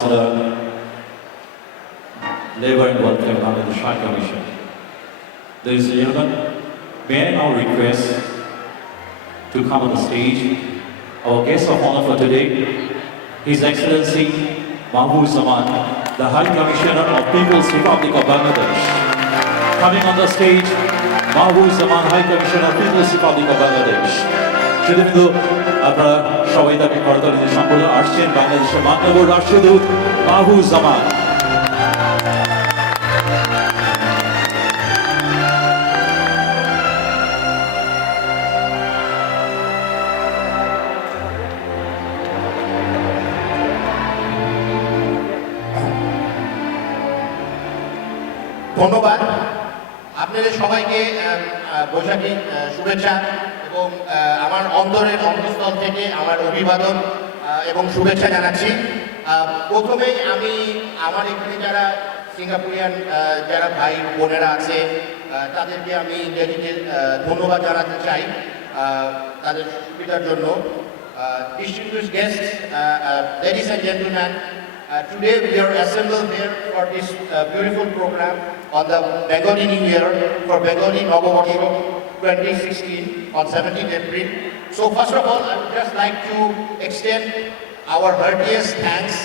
the Labor and Welfare under the High Commission. Ladies and gentlemen, may I now request to come on the stage our guest of honor for today, His Excellency Mahbub Zaman, the High Commissioner of People's Republic of Bangladesh. Coming on the stage, Mahbub Zaman, High Commissioner of People's Republic of Bangladesh. শুধু আপনারা সবাই তাকে করতালি সম্পূর্ণ আসছেন বাংলাদেশের মাননীয় রাষ্ট্রদূত মাহবুব জামান। ধন্যবাদ আপনাদের সবাইকে বৈশাখী শুভেচ্ছা এবং আমার অন্তরের অন্তঃস্থল থেকে আমার অভিবাদন এবং শুভেচ্ছা জানাচ্ছি। প্রথমেই আমি আমার এখানে যারা সিঙ্গাপুরিয়ান যারা ভাই বোনেরা আছে তাদেরকে আমি ইংরেজিতে ধন্যবাদ জানাতে চাই তাদের সুবিধার জন্য। Distinguished guests, ladies and gentlemen, today we are assembled here for this beautiful program on the Bengali New Year for Bengali Noboborsho 2016 on 17th April. So first of all, I would just like to extend our heartiest thanks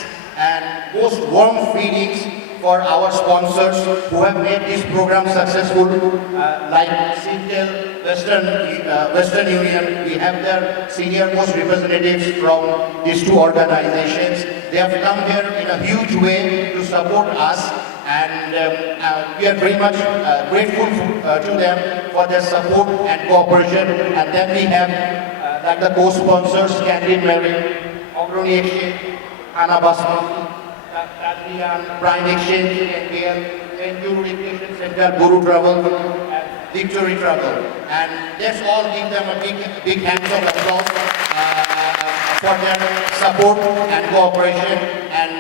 and most warm feelings for our sponsors who have made this program successful, like Sintel, Western Union. We have their senior most representatives from these two organizations. They have come here in a huge way to support us, and we are very much grateful to them for their support and cooperation. And then we have like the co-sponsors, Candid Mary, Ogroni Exchange, Anna Basmati, Prime Exchange, NPL, Enduro Recreation Center, Guru Travel, and Victory Travel. And let's all give them a big hands of applause for their support and cooperation. And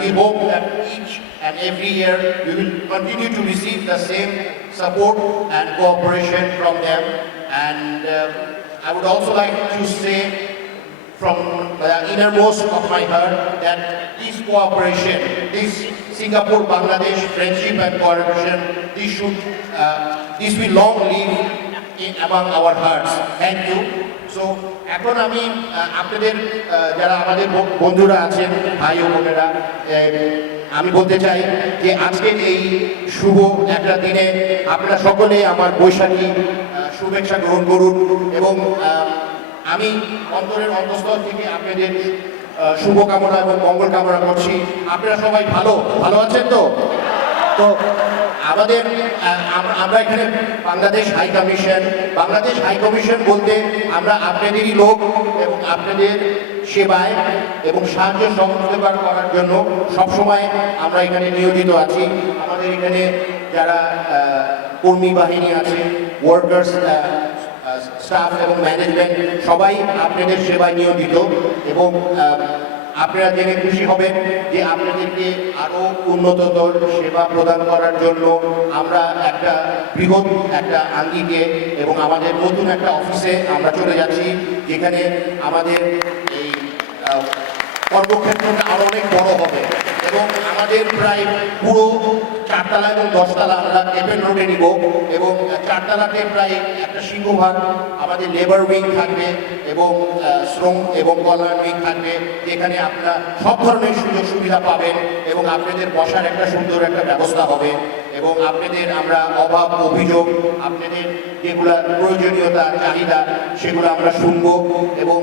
we hope that each and every year we will continue to receive the same support and cooperation from them. And I would also like to say from the innermost of my heart that this cooperation, this Singapore-Bangladesh friendship and cooperation, this will long live among our hearts. Thank you. So এখন আমি আপনাদের যারা আমাদের বন্ধুরা আছেন ভাই ও বোনেরা, আমি বলতে চাই যে আজকের এই শুভ একটা দিনে আপনারা সকলে আমার বৈশাখী শুভেচ্ছা গ্রহণ করুন এবং আমি অন্তরের অন্তঃস্থল থেকে আপনাদের শুভকামনা এবং মঙ্গল কামনা করছি। আপনারা সবাই ভালো আছেন তো? তো আমাদের আমরা এখানে বাংলাদেশ হাই কমিশন বলতে আমরা আপনাদেরই লোক এবং আপনাদের সেবায় এবং সাহায্য সহযোগিতা করার জন্য সবসময় আমরা এখানে নিয়োজিত আছি। আমাদের এখানে যারা কর্মী বাহিনী আছে, ওয়ার্কার্স, স্টাফ এবং ম্যানেজমেন্ট সবাই আপনাদের সেবায় নিয়োজিত এবং আপনারা জেনে খুশি হবেন যে আপনাদেরকে আরও উন্নততর সেবা প্রদান করার জন্য আমরা একটা বৃহৎ একটা আঙ্গিকে এবং আমাদের নতুন একটা অফিসে আমরা চলে যাচ্ছি, যেখানে আমাদের এই কর্মক্ষেত্রটা আরও অনেক বড় হবে এবং আমাদের প্রায় পুরো 4 তলা এবং 10 তলা আমরা কেপেন রোডে নিব এবং 4 তলাতে প্রায় একটা সিংহভাগ আমাদের লেবার উইং থাকবে এবং শ্রম এবং কল্যাণ উইং থাকবে, যেখানে আপনারা সব ধরনের সুযোগ সুবিধা পাবেন এবং আপনাদের বসার একটা সুন্দর একটা ব্যবস্থা হবে এবং আপনাদের আমরা অভাব অভিযোগ আপনাদের যেগুলো প্রয়োজনীয়তা চাহিদা সেগুলো আমরা শুনবো এবং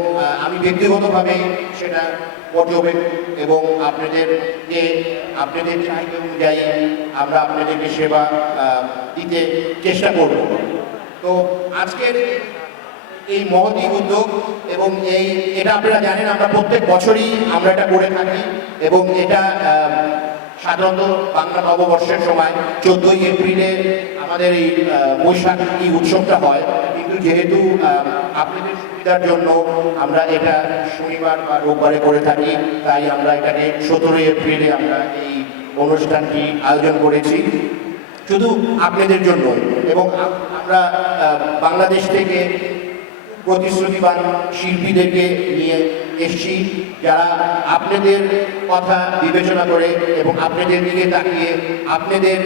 আমি ব্যক্তিগতভাবে সেটা পর্যবেক্ষণ এবং আপনাদের চাহিদা অনুযায়ী আমরা আপনাদেরকে সেবা দিতে চেষ্টা করব। তো আজকের এই মহতী উদ্যোগ এবং এটা আপনারা জানেন আমরা প্রত্যেক বছরই আমরা এটা করে থাকি এবং এটা সাধারণত বাংলা নববর্ষের সময় 14ই এপ্রিলে আমাদের এই বৈশাখী উৎসবটা হয়, কিন্তু যেহেতু আপনাদের সুবিধার জন্য আমরা এটা শনিবার বা রোববারে করে থাকি, তাই আমরা এখানে 17ই এপ্রিলে আমরা এই অনুষ্ঠানটি আয়োজন করেছি শুধু আপনাদের জন্য। এবং আমরা বাংলাদেশ থেকে প্রতিশ্রুতিবান শিল্পীদেরকে নিয়ে এসেছি যারা আপনাদের কথা বিবেচনা করে এবং আপনাদের দিকে তাকিয়ে আপনাদের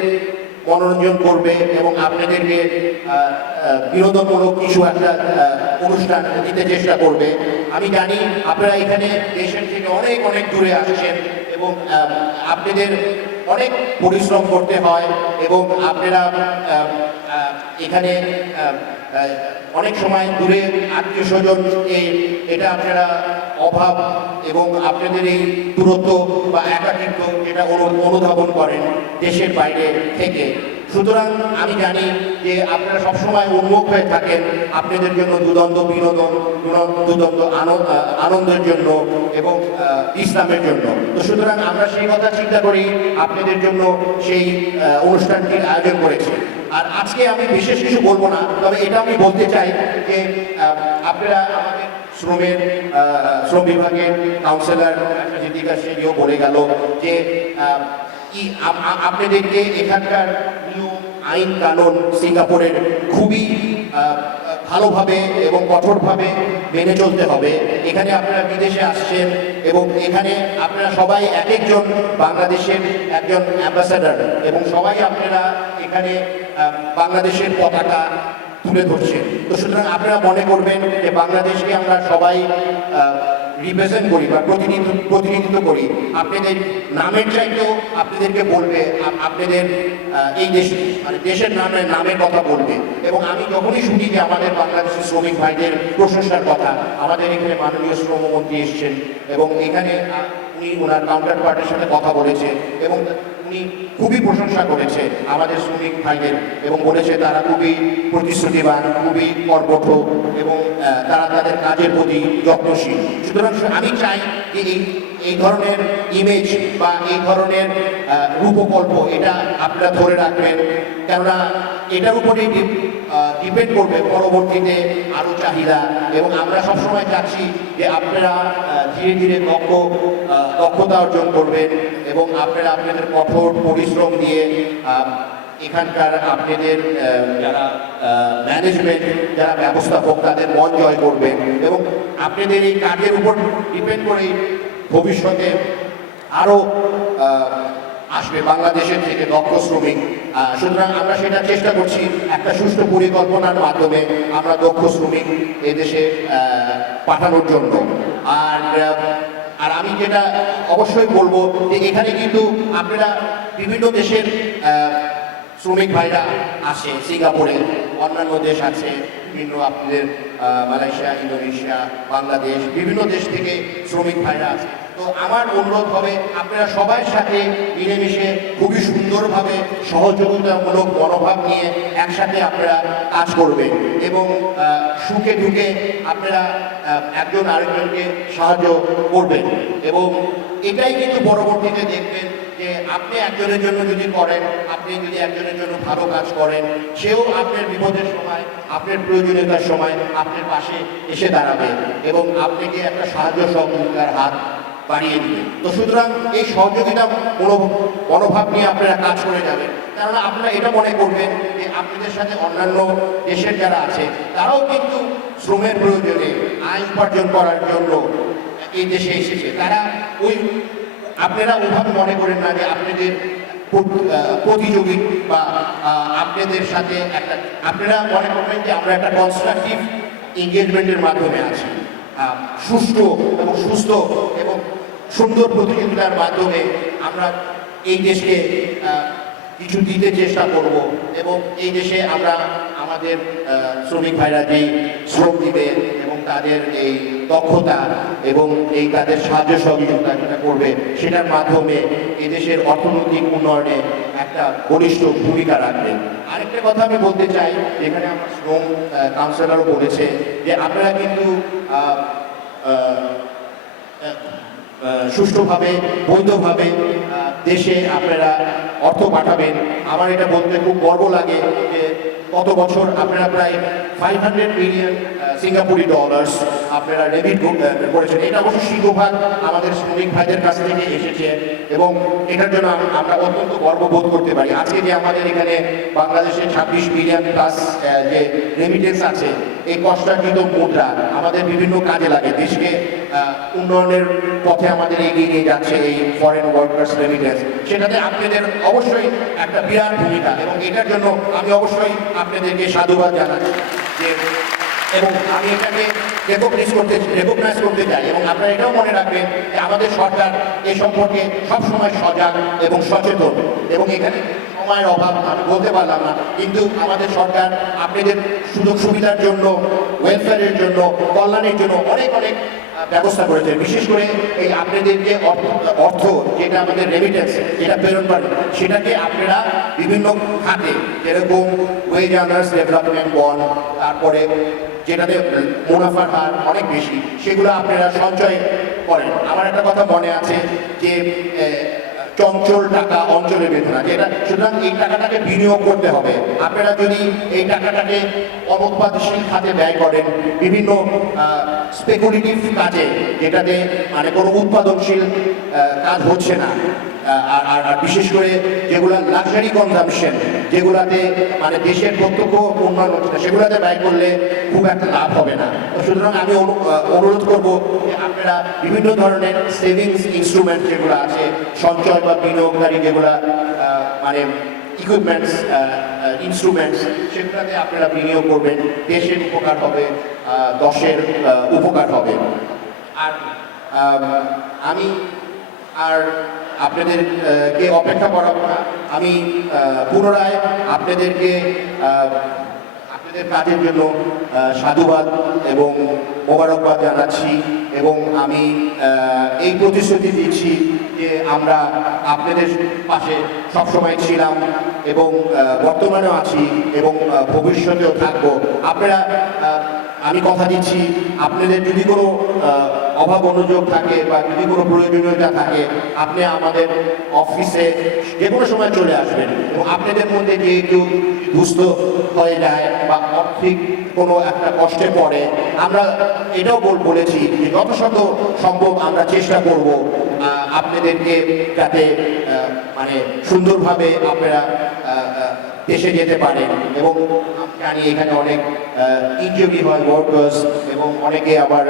মনোরঞ্জন করবে এবং আপনাদেরকে বিনোদনমূলক কিছু একটা অনুষ্ঠান দিতে চেষ্টা করবে। আমি জানি আপনারা এখানে দেশের থেকে অনেক অনেক দূরে আসছেন এবং আপনাদের অনেক পরিশ্রম করতে হয় এবং আপনারা এখানে অনেক সময় দূরে আত্মীয় স্বজন এটা আপনারা অভাব এবং আপনাদের এই দূরত্ব বা একাকিত্ব এটা অনুধাবন করেন দেশের বাইরে থেকে। সুতরাং আমি জানি যে আপনারা সবসময় উন্মুখ হয়ে থাকেন আপনাদের জন্য দুদণ্ড বিনোদন, দুদণ্ড আনন্দের জন্য এবং ইসলামের জন্য। তো সুতরাং আমরা সেই কথা চিন্তা করি আপনাদের জন্য সেই অনুষ্ঠানটির আয়োজন করেছি। আর আজকে আমি বিশেষ কিছু বলবো না, তবে এটা আমি বলতে চাই যে আপনারা আমাদের শ্রম বিভাগের কাউন্সিলর জিদিকা সেও বলে গেল যে আপনাদেরকে এখানকার নিয়ম আইন কানুন সিঙ্গাপুরের খুবই ভালোভাবে এবং কঠোরভাবে মেনে চলতে হবে। এখানে আপনারা বিদেশে আসছেন এবং এখানে আপনারা সবাই এক একজন বাংলাদেশের একজন অ্যাম্বাসেডর এবং সবাই আপনারা এখানে বাংলাদেশের পতাকা তুলে ধরছেন। তো সুতরাং আপনারা মনে করবেন যে বাংলাদেশকে আমরা সবাই রিপ্রেজেন্ট করি বা প্রতিনিধিত্ব করি। আপনাদের নামের চাইতেও আপনাদেরকে বলবে আপনাদের এই দেশ মানে দেশের নামের কথা বলবে। এবং আমি যখনই শুনি যে আমাদের বাংলাদেশের শ্রমিক ভাইদের প্রশংসার কথা, আমাদের এখানে মাননীয় শ্রমমন্ত্রী এসেছেন এবং এখানে উনি ওনার কাউন্টার পার্টির সাথে কথা বলেছে এবং উনি খুবই প্রশংসা করেছে আমাদের শ্রমিক ভাইদের এবং বলেছে তারা খুবই প্রতিশ্রুতিবান, খুবই কর্মঠ এবং তারা তাদের কাজের প্রতি যত্নশীল। সুতরাং আমি চাই যে এই ধরনের ইমেজ বা এই ধরনের রূপকল্প এটা আপনারা ধরে রাখবেন, কেননা এটার উপরেই ডিপেন্ড করবে পরবর্তীতে আরও চাহিদা। এবং আমরা সবসময় চাচ্ছি যে আপনারা ধীরে ধীরে দক্ষতা অর্জন করবেন এবং আপনারা আপনাদের কঠোর পরিশ্রম দিয়ে এখানকার আপনাদের যারা ম্যানেজমেন্ট, যারা ব্যবস্থাপক তাদের মন জয় করবেন এবং আপনাদের এই কাজের উপর ডিপেন্ড করেই ভবিষ্যতে আরও আসবে বাংলাদেশের থেকে দক্ষ শ্রমিক। সুতরাং আমরা সেটা চেষ্টা করছি একটা সুষ্ঠু পরিকল্পনার মাধ্যমে আমরা দক্ষ শ্রমিক এদেশে পাঠানোর জন্য। আর আমি যেটা অবশ্যই বলবো যে এখানে কিন্তু আপনারা বিভিন্ন দেশের শ্রমিক ভাইরা আসে, সিঙ্গাপুরে অন্যান্য দেশ আছে, বিভিন্ন আপনাদের মালয়েশিয়া, ইন্দোনেশিয়া, বাংলাদেশ, বিভিন্ন দেশ থেকে শ্রমিক ভাইরা আছে। তো আমার অনুরোধ হবে আপনারা সবার সাথে মিলেমিশে খুবই সুন্দরভাবে সহযোগিতামূলক মনোভাব নিয়ে একসাথে আপনারা কাজ করবেন এবং সুখে দুঃখে আপনারা একজন আরেকজনকে সাহায্য করবেন। এবং এটাই কিন্তু পরবর্তীতে দেখবেন যে আপনি একজনের জন্য যদি করেন, আপনি যদি একজনের জন্য ভালো কাজ করেন, সেও আপনার বিপদের সময়, আপনার প্রয়োজনীয়তার সময় আপনার পাশে এসে দাঁড়াবে এবং আপনাকে একটা সাহায্য সহযোগিতার হাত বাড়িয়ে দিবে। তো সুতরাং এই সহযোগিতা মনোভাব নিয়ে আপনারা কাজ করে যাবেন, কেননা আপনারা এটা মনে করবেন যে আপনাদের সাথে অন্যান্য দেশের যারা আছে তারাও কিন্তু শ্রমের প্রয়োজনে আয় উপার্জন করার জন্য এই দেশে এসেছে। তারা আপনারা ওভাবে মনে করেন না যে আপনাদের প্রতিযোগী বা আপনাদের সাথে আপনারা মনে করবেন যে আমরা একটা কনস্ট্রাকটিভ এঙ্গেজমেন্টের মাধ্যমে আছি, সুষ্ঠু এবং সুস্থ এবং সুন্দর প্রতিযোগিতার মাধ্যমে আমরা এই দেশকে কিছু দিতে চেষ্টা করব এবং এই দেশে আমরা আমাদের শ্রমিক ভাইরা যেই শ্রম দিবে এবং তাদের এই দক্ষতা এবং এই তাদের সাহায্য সহযোগিতা যেটা করবে সেটার মাধ্যমে এই দেশের অর্থনৈতিক উন্নয়নে একটা বলিষ্ঠ ভূমিকা রাখবে। আরেকটা কথা আমি বলতে চাই, যেখানে আমার শ্রম কাউন্সিলরও বলেছে যে আপনারা কিন্তু সুষ্ঠুভাবে বৈধভাবে দেশে আপনারা অর্থ পাঠাবেন। আমার এটা বলতে খুব গর্ব লাগে যে গত বছর আপনারা প্রায় 500 মিলিয়ন সিঙ্গাপুরি ডলার্স আপনারা ডেবিট করেছেন। এটা অবশ্য সিংহভাগ আমাদের শ্রমিক ভাইদের কাছ থেকে এসেছে এবং এটার জন্য আমরা অত্যন্ত গর্ববোধ করতে পারি। আজকে যে আমাদের এখানে বাংলাদেশে 26 মিলিয়ন প্লাস যে রেমিটেন্স আছে, এই কষ্টার্জিত মুদ্রা আমাদের বিভিন্ন কাজে লাগে, দেশকে উন্নয়নের পথে আমাদের এগিয়ে নিয়ে যাচ্ছে এই ফরেন ওয়ার্কার্স রেমিটেন্স, সেটাতে আপনাদের অবশ্যই একটা বিরাট ভূমিকা, এবং এটার জন্য আমি অবশ্যই আপনাদেরকে সাধুবাদ জানাচ্ছি যে, এবং আমি এটাকে রেকগনাইজ করতে চাই। এবং আপনারা এটাও মনে রাখবেন যে আমাদের সরকার এ সম্পর্কে সবসময় সজাগ এবং সচেতন, এবং এখানে সময়ের অভাব আমি বলতে পারলাম না, কিন্তু আমাদের সরকার আপনাদের সুযোগ সুবিধার জন্য, ওয়েলফেয়ারের জন্য, কল্যাণের জন্য অনেক অনেক ব্যবস্থা করেছে। বিশেষ করে এই আপনাদের যে অর্থ যেটা আমাদের রেমিটেন্স যেটা প্রেরণ করে, সেটাকে আপনারা বিভিন্ন খাতে, যেরকম ওয়েজ আর্নার্স ডেভেলপমেন্ট বন্ড, তারপরে যেটাতে মুনাফার হার অনেক বেশি, সেগুলো আপনারা সঞ্চয় করেন। আমার একটা কথা মনে আছে যে চঞ্চল টাকা অঞ্চলে বেঁধে না, যেটা, সুতরাং এই টাকাটাকে বিনিয়োগ করতে হবে। আপনারা যদি এই টাকাটাকে অনুৎপাদনশীল খাতে ব্যয় করেন, বিভিন্ন স্পেকুলেটিভ কাজে, যেটাতে মানে কোনো উৎপাদনশীল কাজ হচ্ছে না, আর বিশেষ করে যেগুলা লাক্সারি কনজামশন, যেগুলাতে মানে দেশের প্রত্যক্ষ উন্নয়ন হচ্ছে না, সেগুলাতে ব্যয় করলে খুব একটা লাভ হবে না। তো সুতরাং আমি অনুরোধ করব যে আপনারা বিভিন্ন ধরনের সেভিংস ইনস্ট্রুমেন্ট যেগুলো আছে, সঞ্চয় বা বিনিয়োগকারী যেগুলা মানে ইকুইপমেন্টস, ইনস্ট্রুমেন্টস, সেগুলোতে আপনারা বিনিয়োগ করবেন। দেশের উপকার হবে, দশের উপকার হবে। আর আমি আর আপনাদেরকে অপেক্ষা করাবো না, আমি পুনরায় আপনাদেরকে আপনাদের কাজের জন্য সাধুবাদ এবং মোবারকবাদ জানাচ্ছি, এবং আমি এই প্রতিশ্রুতি দিচ্ছি যে আমরা আপনাদের পাশে সবসময় ছিলাম এবং বর্তমানেও আছি এবং ভবিষ্যতেও থাকবো। আপনারা, আমি কথা দিচ্ছি, আপনাদের যদি কোনো অভাব অনুযোগ থাকে বা যদি কোনো প্রয়োজনীয়তা থাকে, আপনি আমাদের অফিসে যে কোনো সময় চলে আসবেন। এবং আপনাদের মধ্যে যেহেতু দুস্থ হয়ে যায় বা আর্থিক কোনো একটা কষ্টে পড়ে, আমরা এটাও বলেছি যে যথাসাধ্য সম্ভব আমরা চেষ্টা করব আপনাদেরকে যাতে মানে সুন্দরভাবে আপনারা দেশে যেতে পারেন। এবং জানি এখানে অনেক ইনজুরি হয় ওয়ার্কার্স, এবং অনেকে আবার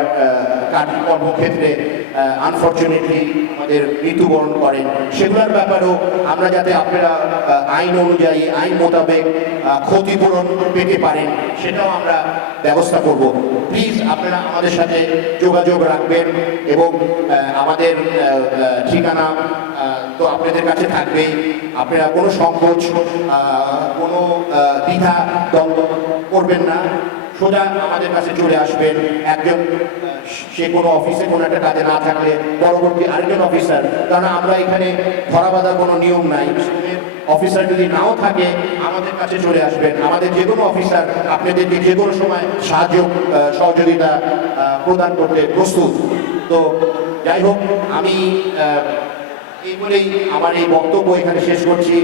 কর্মক্ষেত্রে আনফর্চুনেটলি আমাদের মৃত্যুবরণ করেন। সেগুলোর ব্যাপারেও আমরা যাতে আপনারা আইন অনুযায়ী, আইন মোতাবেক ক্ষতিপূরণ পেতে পারেন, সেটাও আমরা ব্যবস্থা করব। প্লিজ আপনারা আমাদের সাথে যোগাযোগ রাখবেন, এবং আমাদের ঠিকানা তো আপনাদের কাছে থাকবেই। আপনারা কোনো সংকোচ, কোনো দ্বিধা দ্বন্দ্ব করবেন না, সোজা আমাদের কাছে চলে আসবেন। একজন সে কোনো অফিসে কোনো একটা কাজে না থাকলে পরবর্তী আরেকজন অফিসার, কারণ আমরা এখানে ধরা বাঁধা কোনো নিয়ম নাই, অফিসার যদি নাও থাকে আমাদের কাছে চলে আসবেন। আমাদের যে কোনো অফিসার আপনাদেরকে যে কোনো সময় সহযোগিতা প্রদান করতে প্রস্তুত। তো যাই হোক, আমি এই বলেই আমার এই বক্তব্য এখানে শেষ করছি,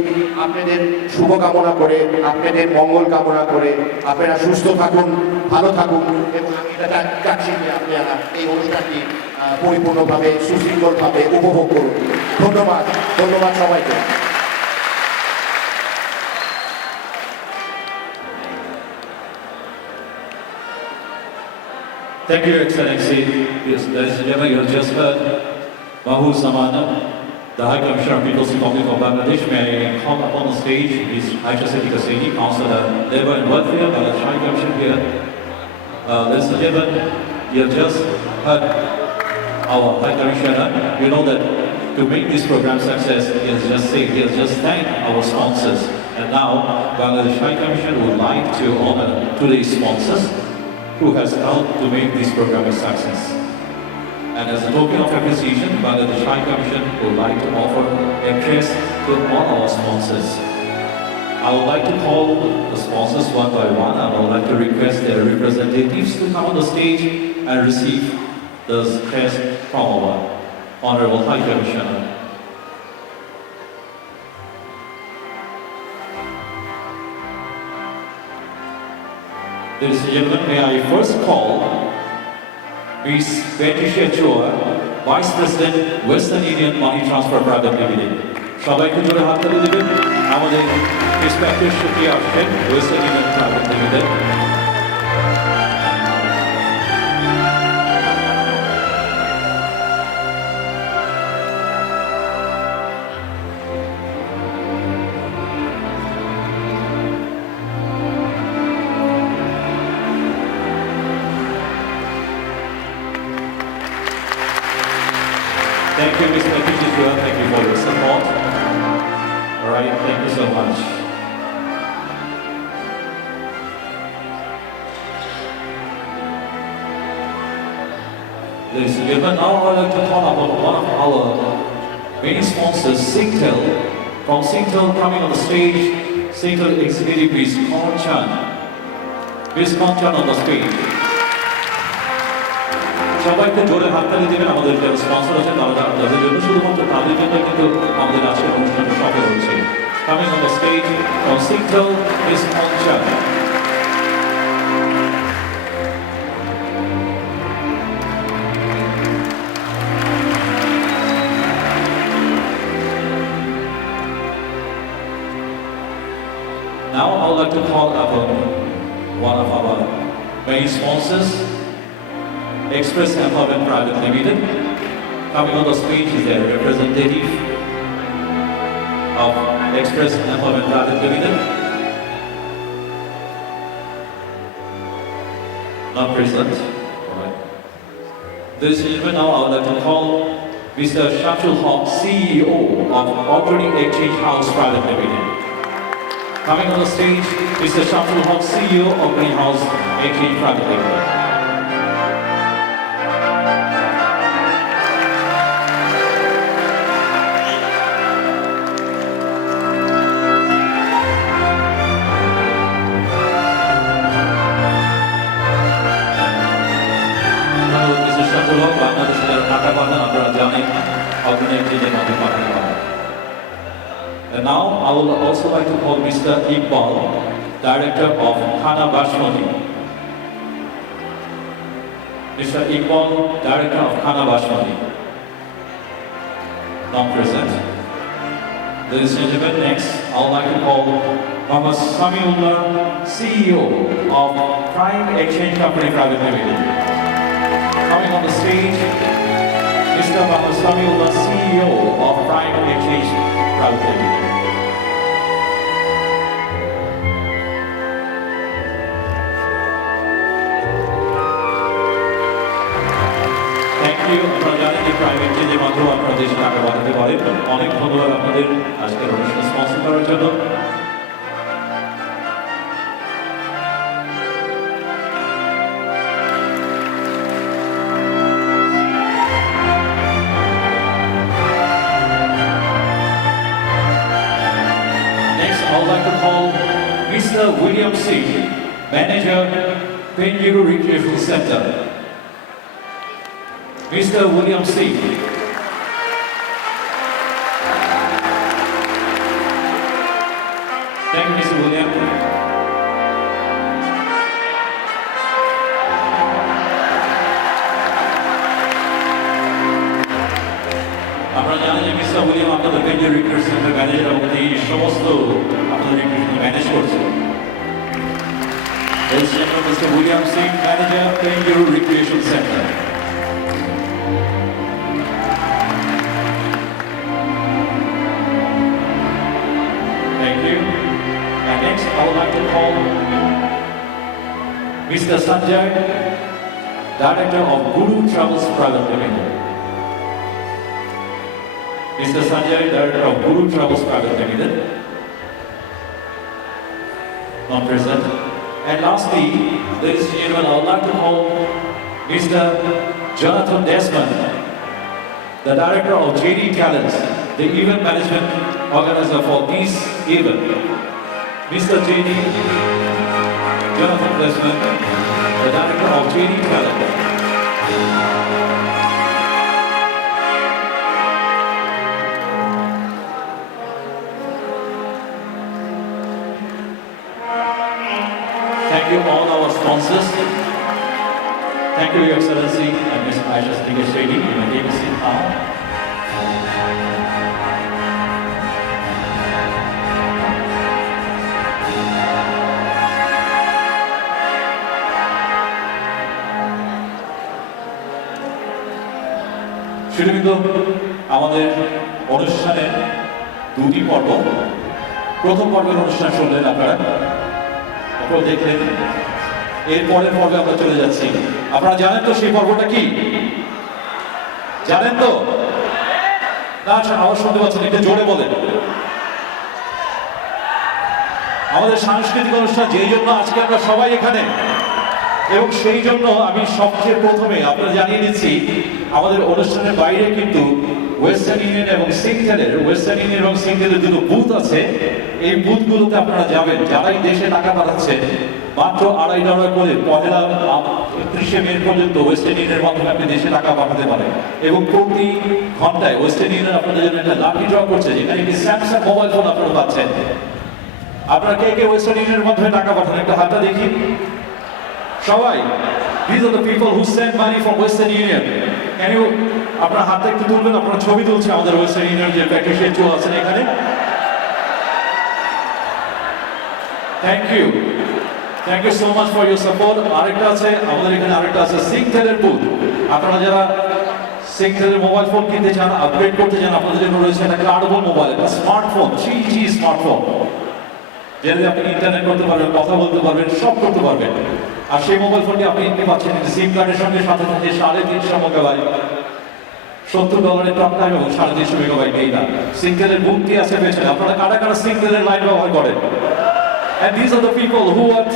আপনাদের শুভকামনা করে, আপনাদের মঙ্গল কামনা করে। আপনারা সুস্থ থাকুন, ভালো থাকুন, এবং আমি এটা চাচ্ছি যে আপনারা এই অনুষ্ঠানটি পরিপূর্ণভাবে, সুশৃঙ্খলভাবে উপভোগ করুন। ধন্যবাদ, ধন্যবাদ সবাইকে। Thank you, Excellency. Yes, ladies and gentlemen, you have just heard Mahu Samana, the High Commissioner of People's Republic of Bangladesh. May I call upon the stage Ms. Aisha Seti Kaseni, Councillor, Labour and Welfare, Bangladesh High Commission here. Ladies and gentlemen, you have just heard our High Commissioner. You know that to make this program success, he has just thanked our sponsors. And now, Bangladesh High Commission would like to honor today's sponsors who has helped to make this program a success. And as a token of appreciation, Bangladesh High Commission would like to offer a crest to all our sponsors. I would like to call the sponsors one by one, and I would like to request their representatives to come on the stage and receive this crest from our Honorable High Commissioner. Ladies and gentlemen, may I first call Ms. Patricia Chua, Vice President, Western Union Money Transfer Private Limited. সবাইকে জোরে হাততালি দেবেন। আমাদের respected শিল্পী আসছেন western union private limited. Ladies and gentlemen, now I would like to call upon one of our main sponsors, Singtel. From Singtel coming on the stage, Singtel Executive Miss Kon Chan. Miss Kon Chan on the stage. সবাইকে জোরে হাততালি দেবেন আমাদের যারা sponsor আছে তাদের জন্য শুধুমাত্র তাদের জন্য কিন্তু আমাদের আজকের অনুষ্ঠানটা সফল হচ্ছে coming on the stage from Singtel miss কোন চান Now I would like to call upon one of our main sponsors, Express Empowerment Private Limited. Coming on the stage is a representative of Express Empowerment Private Limited. Not present. Alright. Ladies and gentlemen, now I would like to call Mr. Shamsul Haq, CEO of Operating Exchange House Private Limited. Coming on the stage, Mr. Shamsul Haq, CEO of Operating House Exchange Private Limited. And now I would also like to call Mr. Iqbal, Director of Khana Basmati. Mr. Iqbal, Director of Khana Basmati. Not present. Ladies and gentlemen, next I would like to call Muhammad Samiullah, CEO of Prime Exchange Company Private Limited. Coming on the stage, Mr. Muhammad Samiullah, CEO of Prime Exchange Private Limited. আপনারা জানেন যে prime এক্সচেঞ্জের মাধ্যমে আপনারা দেশে টাকা পাঠাতে পারেন অনেক ধন্যবাদ আপনাদের আজকের অনুষ্ঠান স্পন্সর করার জন্য Next, I would like to call Mr. William C., Manager, Penjuru Recreational Center. Mr. William C. Thank you, Mr. William. আপনারা জানেন যে মিস্টার উইলিয়াম আপনাদের পেঞ্জুর রিক্রুট সেন্টার ম্যানেজার এবং এই সমস্ত আপনাদের রিক্রুটমেন্ট ম্যানেজ করছে মিস্টার উইলিয়াম সিং ম্যানেজার পেঞ্জুর recreation centre I would like to call Mr. Sanjay, Director of Guru Travels Private Limited. Mr. Sanjay, Director of Guru Travels Private Limited. Not present. And lastly, ladies and gentlemen, I would like to call Mr. Jonathan Desmond, the Director of JD Talents, the event management organizer for this event. Mr. J.D. Jonathan Desmond, the Director of JD Talent. Thank you all our sponsors. Thank you, Your Excellency, and Ms. Aisha Sadiqa Shady. You may take a seat now. শুধুমাত্র আমাদের অনুষ্ঠানের দুটি পর্ব প্রথম পর্বের অনুষ্ঠান শুনলেন আপনারা দেখলেন এর পরের পর্বে আমরা চলে যাচ্ছি আপনারা জানেন তো সেই পর্বটা কি জানেন তো না আওয়াজ শুনতে পাচ্ছেন একটু জোরে বলেন আমাদের সাংস্কৃতিক অনুষ্ঠান যেই জন্য আজকে আমরা সবাই এখানে এবং সেই জন্য আমি সবচেয়ে প্রথমে আপনারা জানিয়ে দিচ্ছি আমাদের অনুষ্ঠানের বাইরে কিন্তু ওয়েস্টার্ন ইউনিয়ন এবং সিংটেলের দুটো বুথ আছে। এই বুথগুলোতে আপনারা যাবেন, যারাই দেশে টাকা পাঠাচ্ছে মাত্র $2.5 করে পহেলা 31শে মে পর্যন্ত ওয়েস্টার্ন ইউনিয়নের মাধ্যমে আপনি দেশে টাকা পাঠাতে পারেন। এবং প্রতি ঘন্টায় ওয়েস্টার্ন ইউনিয়ন আপনাদের জন্য একটা লাকি ড্র করছে, যেখানে একটি স্যামসাং মোবাইল ফোন আপনারা পাচ্ছেন। আপনারা কে কে ওয়েস্টার্ন ইউনিয়নের মাধ্যমে টাকা পাঠান একটা হাতটা দেখি সবাই। These are the people who send money from Western Union. Can you আপনার হাতটা একটু তুলবেন, আপনার ছবি তুলছে আমাদের ওয়েস্টার্ন ইউনিয়ন যে প্র্যাকটিসের চল আছেন এখানে। Thank you so much for your support. আরেকটা আছে আমাদের এখানে, আরেকটা আছে সিংটেলের বুথ। আপনারা যারা সিংটেলের মোবাইল ফোন কিনতে চান, আপগ্রেড করতে চান, আপনাদের জন্য রয়েছে একটা কার্ডেবল মোবাইল, একটা স্মার্টফোন, 3G স্মার্টফোন, যেটাতে আপনি ইন্টারনেট করতে পারবেন, কথা বলতে পারবেন, সব করতে পারবেন। আর সেই মোবাইল ফোনটি আপনি নিতে পাচ্ছেন সিম কার্ডের সঙ্গে, সাথে সাথে 350 মেগাবাইট, $70 টক টাইম এবং 350 মেগাবাইট ডেটা। সিংটেলের বুথটি আছে পেছনে। আপনারা কারা কারা সিংটেলের লাইন ব্যবহার করেন? And these are the people who are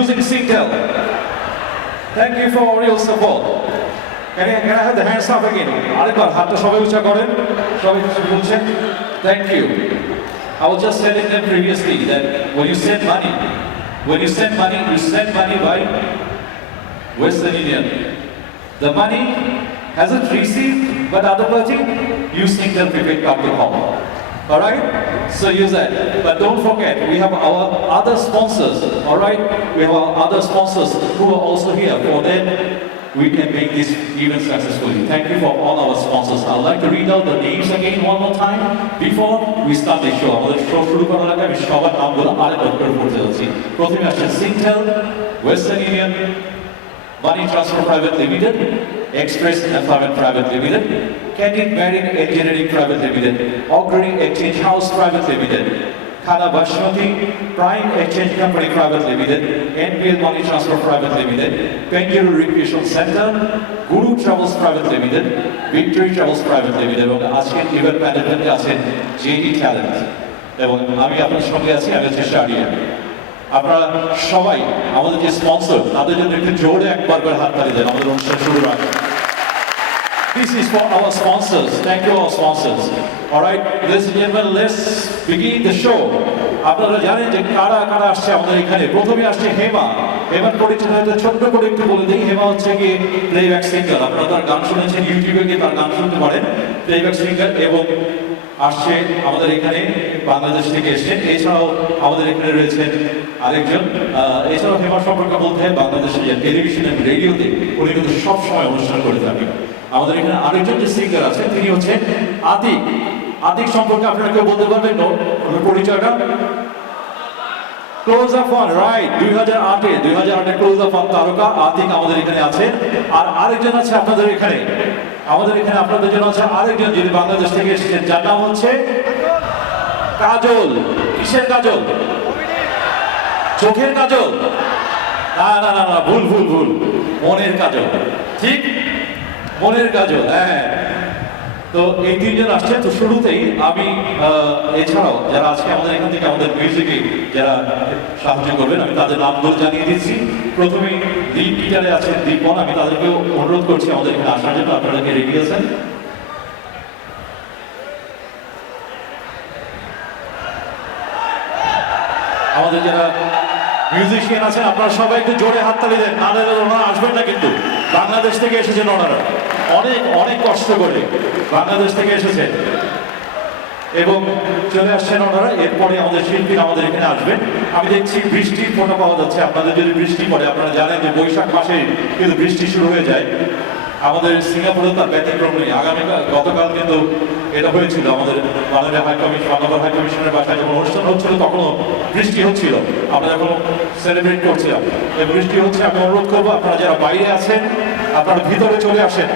using Singtel. Thank you for your support. Can I have the hands up again? আরেকবার হাতটা সবাই উঁচা করেন, সবাই বলছেন thank you. I was just telling them previously that when you send money by Western Union. The money hasn't received by the other party, you Singtel prepaid card to home. Alright? So use that. But don't forget, we have our other sponsors. Alright? We have our other sponsors who are also here. For them, we can make this event successfully. Thank you for all our sponsors. I'd like to read out the names again one more time before we start the show. আমাদের show শুরু করার আগে আমি সবার নামগুলো আরেকবার করে পড়তে যাচ্ছি। প্রথমে আসছে Singtel, Western Union, Money Transfer Private Limited, Express Employment Private Limited, Candid Marine Engineering Private Limited, Augury Exchange House Private Limited, Khana Basmati, Prime Exchange Company Private Limited, NPL Money Transfer Private Limited, Penjuru Recreation Center, Guru Travels Private Limited, Victory Travels Private Limited, এবং আজকের event ম্যানেজমেন্টে আছেন JD Talent, এবং আমি আপনার সঙ্গে আছি, আমি হচ্ছে শাহরিয়ার। আপনারা সবাই আমাদের যে স্পন্সর, তাদের জন্য একটু জোরে একবার করে হাততালি দেন আমাদের অনুষ্ঠান শুরুর আগে। This is for our sponsors. Thank you, our sponsors. All right, ladies and gentlemen, let's begin the show. আপনারা জানেন যে কারা কারা আসছে আমাদের এখানে। প্রথমে আসছে হেমা। হেমার পরিচয় হয়তো ছোট্ট করে একটু বলে দিই। হেমা হচ্ছে গিয়ে প্লেব্যাক সিঙ্গার। আপনারা তার গান শুনেছেন, ইউটিউবে গিয়ে তার গান শুনতে পারেন। প্লেব্যাক সিঙ্গার এবং আসছে আমাদের এখানে বাংলাদেশ থেকে এসেছেন। এছাড়াও আমাদের এখানে রয়েছেন আরেকজন। এছাড়াও হেমার সম্পর্কে বলতে হয়, বাংলাদেশের যে টেলিভিশন এবং রেডিওতে উনি কিন্তু সবসময় অনুষ্ঠান করে থাকেন। আমাদের এখানে আরেকজন যে সিঙ্গার আছেন তিনি হচ্ছেন আতিক। আতিক সম্পর্কে আপনারা কেউ বলতে পারবেন পরিচয়টা? Close up one, right, 2008 close up one তারকা আতিক আমাদের এখানে আছে। আর আরেকজন আছে আপনাদের এখানে, আমাদের এখানে আপনাদের জন্য আছে আরেকজন যিনি বাংলাদেশ থেকে এসেছেন, যার নাম হচ্ছে কাজল। কিসের কাজল? চোখের কাজল? না না না না, ভুল, মনের কাজল। ঠিক, মনের কাজল, হ্যাঁ। তো এই তিনজন আসছে। তো শুরুতেই আমি এছাড়াও যারা আজকে আমাদের এখান থেকে আমাদের মিউজিকে যারা সাহায্য করবেন, আমি তাদের নামগুলো জানিয়ে দিচ্ছি। প্রথমেই লিড গিটারে আছেন দীপন। আমি তাদেরকেও অনুরোধ করছি আমাদের এখানে আসার জন্য। আপনারা কি রেডি আছেন? আমাদের যারা মিউজিশিয়ান আছেন আপনারা সবাই একটু জোরে হাততালি দেন, না হলে ওনারা আসবেন না। কিন্তু বাংলাদেশ থেকে এসেছেন ওনারা, অনেক অনেক কষ্ট করে বাংলাদেশ থেকে এসেছেন এবং চলে আসছেন ওনারা। এরপরে আমাদের শিল্পীরা আমাদের এখানে আসবেন। আমি দেখছি বৃষ্টির ফোঁটা পাওয়া যাচ্ছে। আপনাদের যদি বৃষ্টি পড়ে, আপনারা জানেন যে বৈশাখ মাসে কিন্তু বৃষ্টি শুরু হয়ে যায়। আমাদের সিঙ্গাপুরে তার ব্যতিক্রম নেই। গতকাল কিন্তু এটা হয়েছিল আমাদের মাননীয় হাই কমিশনের বাসায় যখন অনুষ্ঠান হচ্ছিল তখনও বৃষ্টি হচ্ছিল। আমরা যখন সেলিব্রেট করছিলাম এই বৃষ্টি হচ্ছে। আমি অনুরোধ করবো আপনারা যারা বাইরে আছেন আপনারা ভিতরে চলে আসেন।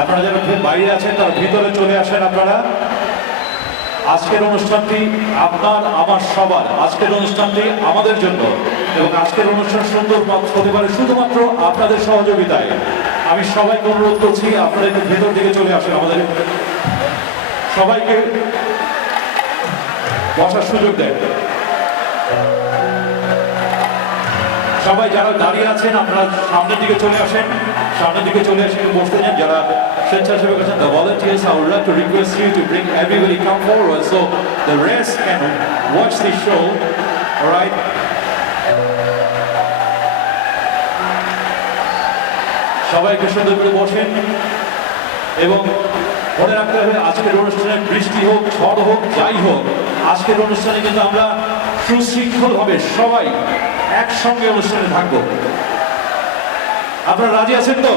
আপনারা যারা বাইরে আছেন তারা ভিতরে চলে আসেন। আপনারা আজকের অনুষ্ঠানটি আপনার আমার সবার, আজকের অনুষ্ঠানটি আমাদের জন্য এবং আজকের অনুষ্ঠান সুন্দর হতে পারে শুধুমাত্র আপনাদের সহযোগিতায়। আমি সবাইকে অনুরোধ করছি আপনারা একটু ভেতর দিকে চলে আসেন। আমাদের সবাইকে বসার সুযোগ দেন। সবাই যারা দাঁড়িয়ে আছেন আপনারা সামনের দিকে চলে আসেন, সামনের দিকে চলে এসে বসতে যান। যারা স্বেচ্ছাসেবক আছেন, the volunteers, I would like to request you to bring everybody come forward so the rest can watch the show. All right. সবাই একটু সুন্দর করে বসেন এবং মনে রাখতে হবে আজকের অনুষ্ঠানে বৃষ্টি হোক, ঝড় হোক, যাই হোক, আজকের অনুষ্ঠানে কিন্তু আমরা সুশৃঙ্খলভাবে সবাই একসঙ্গে অনুষ্ঠানে থাকবো। আপনারা রাজি আছেন তো?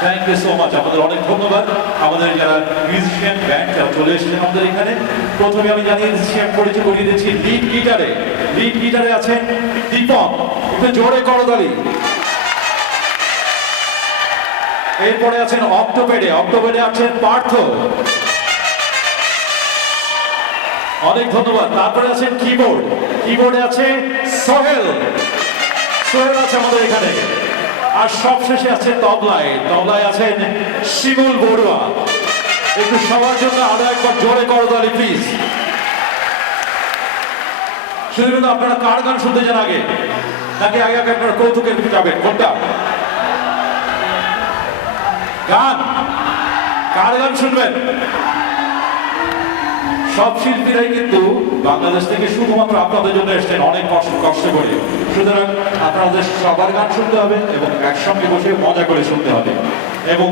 থ্যাংক ইউ সো মাচ, আপনাদের অনেক ধন্যবাদ। আমাদের যারা মিউজিশিয়ান ব্যান্ড যারা চলে এসেছেন আমাদের এখানে, প্রথমে আমি জানিয়ে দিচ্ছি, আমি পরিচয় করিয়ে দিচ্ছি লিড গিটারে আছেন দীপক, একটু জোরে করতালি। এরপরে আছেন অক্টোপেডে আছেন পার্থ, অনেক ধন্যবাদ। তারপরে আছেন কিবোর্ডে আছে সোহেল আছে আমাদের এখানে। আর সবশেষে আছেন তবলায় আছেন শিমুল বড়ুয়া। একটু সবার জন্য আরো একবার জোরে করতালি প্লিজ। শুধু কিন্তু আপনারা কার গান শুনতে চান আগে, নাকি আগে আপনারা কৌতুকের দিকে যাবেন? কোনটা গান, কার গান শুনবেন? সব শিল্পীরাই কিন্তু বাংলাদেশ থেকে শুধুমাত্র আপনাদের জন্য এসছেন অনেক কষ্ট করে। সুতরাং আপনাদের সবার গান শুনতে হবে এবং একসঙ্গে বসে মজা করে শুনতে হবে। এবং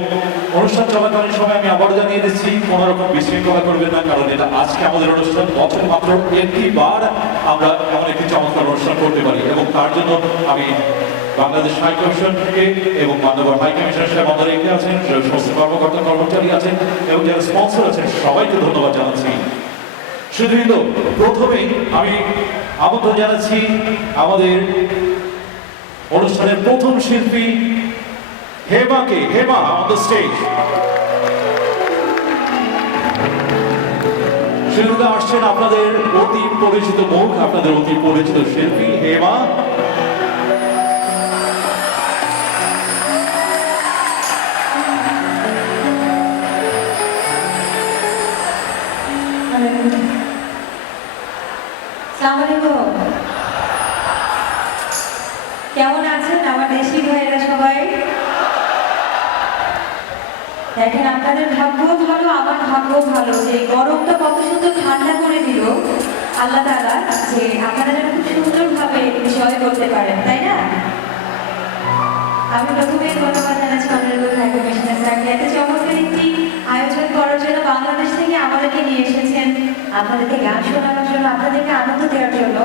অনুষ্ঠান চলাকালীন সময় আমি আবারও জানিয়ে দিচ্ছি, কোনো রকম বিশৃঙ্খলা করবেন না, কারণ এটা আজকে আমাদের অনুষ্ঠান, বছরে মাত্র একটিবার আমরা এমন একটি চমৎকার অনুষ্ঠান করতে পারি। এবং তার জন্য আমি বাংলাদেশ হাই কমিশন থেকে এবং মান্যবর হাই কমিশনার সাহেব আমাদের এখানে আছেন, সমস্ত কর্মকর্তা কর্মচারী আছেন এবং যারা স্পন্সর আছেন সবাইকে ধন্যবাদ জানাচ্ছি। শুধু প্রথমেই আমি আমন্ত্রণ জানাচ্ছি আমাদের অনুষ্ঠানের প্রথম শিল্পী হেমা অন দ্য স্টেজ। শুরুতে আসছেন আপনাদের অতি পরিচিত মুখ, আপনাদের অতি পরিচিত শিল্পী হেমা। কেমন আছেন আমার দেশি ভাইয়েরা সবাই? দেখেন, আপনাদের ভাগ্য ভালো, আমার ভাগ্য ভালো যে গরমটা কত সুন্দর ঠান্ডা করে দিল আল্লাহ তাআলা, যে আপনারা যেন খুব সুন্দরভাবে এনজয় করতে পারেন, তাই না? আমি প্রথমেই ধন্যবাদ জানাচ্ছি অনারেবল হাই কমিশনার স্যারকে এত চমৎকার একটি আয়োজন করার জন্য, বাংলাদেশ থেকে আমাদেরকে নিয়ে এসেছেন আপনাদেরকে গান শোনানোর জন্য, আপনাদেরকে আনন্দ দেওয়ার জন্য।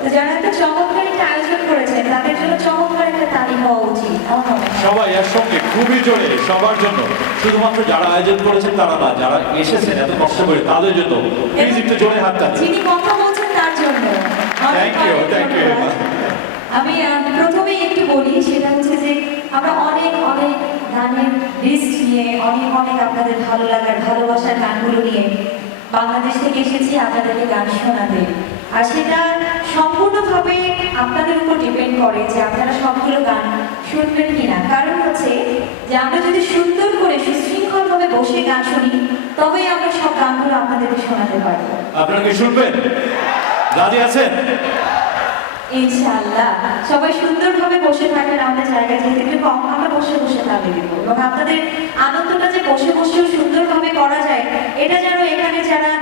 তো যারা একটা চমৎকার একটা আয়োজন করেছেন তাদের জন্য চমৎকার একটা তালি হওয়া উচিত আমার মনে হয়। সবাই একসঙ্গে খুবই জোরে সবার জন্য, শুধুমাত্র যারা আয়োজন করেছেন তারা না, যারা এসেছেন এত কষ্ট করে তাদের জন্য প্লিজ একটু জোরে হাত তালি। যিনি কথা বলছেন তার জন্য থ্যাংক ইউ। আমি প্রথমেই একটু বলি, সেটা হচ্ছে যে আমরা অনেক গানের লিস্ট নিয়ে অনেক আপনাদের ভালো লাগার ভালোবাসার গানগুলো নিয়ে বাংলাদেশ থেকে এসেছি আপনাদেরকে গান শোনাতে। আর সেটা সম্পূর্ণভাবে আপনাদের উপর ডিপেন্ড করে যে আপনারা সবগুলো গান শুনবেন কিনা। কারণ হচ্ছে যে আমরা যদি সুন্দর করে সুশৃঙ্খলভাবে বসে গান শুনি তবেই আমরা সব গানগুলো আপনাদেরকে শোনাতে পারবো। আপনারা কি শুনবেন? রাজি আছেন? ইনশাআল্লাহ সবাই সুন্দরভাবে বসে থাকবেন। আমাদের জায়গা যেহেতু একটু কম, আমরা বসে তালে দিব এবং আপনাদের আনন্দটা যে বসেও সুন্দরভাবে করা যায়, এটা যেন এখানে যারা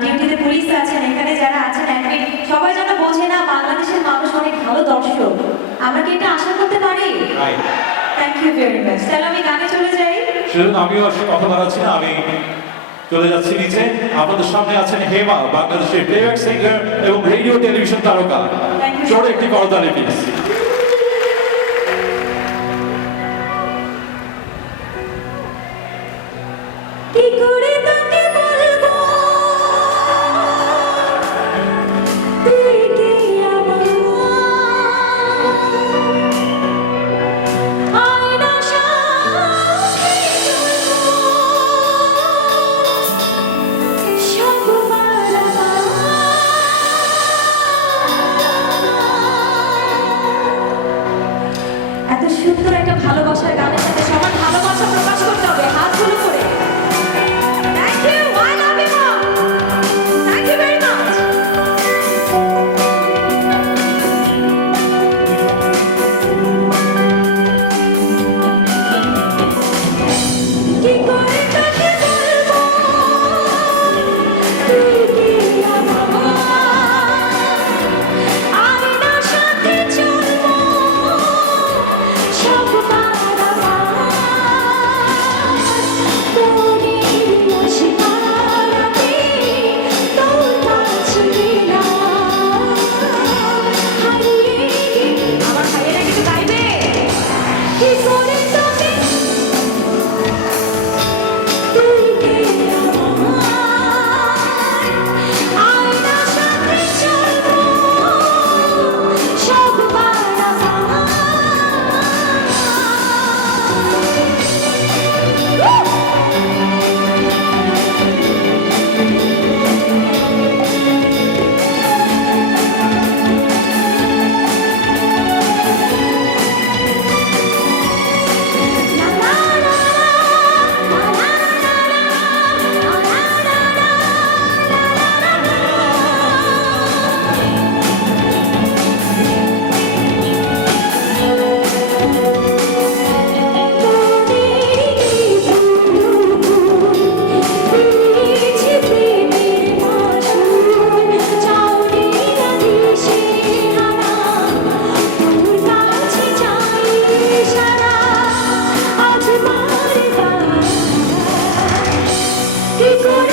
ডিউটিতে পুলিশ আছেন, এখানে যারা আছেন অ্যাডমিন, সবাই যেন বোঝে না বাংলাদেশের মানুষ অনেক ভালো দর্শক। আমরা কি এটা আশা করতে পারি? Thank you very much. তাহলে আমি গানে চলে যাই। শুনুন, আমিও কথা বাড়াচ্ছি না, আমি চলে যাচ্ছি নিচে। আপনাদের সামনে আছেন হেমা, বাংলাদেশের প্লেব্যাক সিঙ্গার এবং রেডিও টেলিভিশন তারকা। জোরে একটি করতালি প্লিজ। কি করে তাকে বলবো তুই কি আমার আয়না সব করে